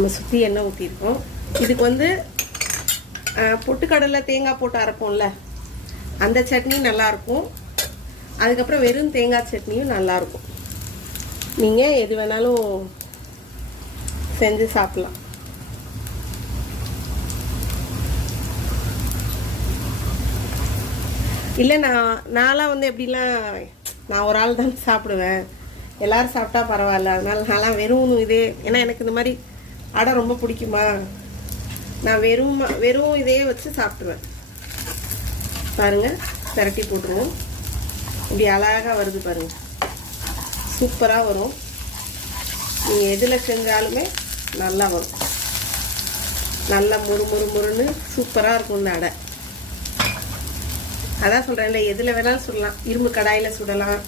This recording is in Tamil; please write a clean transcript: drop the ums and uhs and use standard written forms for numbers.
நம்ம சுற்றி எண்ணெய் ஊற்றிருக்கோம். இதுக்கு வந்து பொட்டுக்கடலை தேங்காய் போட்டு அரைப்போம்ல, அந்த சட்னி நல்லாயிருக்கும். அதுக்கப்புறம் வெறும் தேங்காய் சட்னியும் நல்லாயிருக்கும். நீங்கள் எது வேணாலும் செஞ்சு சாப்பிட்லாம். இல்லை நான்லாம் வந்து எப்படிலாம், நான் ஒரு ஆள் தான் சாப்பிடுவேன், எல்லோரும் சாப்பிட்டா பரவாயில்ல. அதனால நான்லாம் வெறும் இதே, ஏன்னா எனக்கு இந்த மாதிரி அடை ரொம்ப பிடிக்குமா, நான் வெறும் இதே வச்சு சாப்பிடுவேன். பாருங்கள், திரட்டி போட்டுருவோம். இப்படி அழகாக வருது பாருங்கள், சூப்பராக வரும். நீங்கள் எதில் செஞ்சாலுமே நல்லா வரும். நல்லா முறுன்னு சூப்பராக இருக்கும் இந்த அடை. அதான் சொல்கிறேன்ல, எதில் வேணாலும் சுடலாம். இரும்பு கடாயில் சுடலாம்,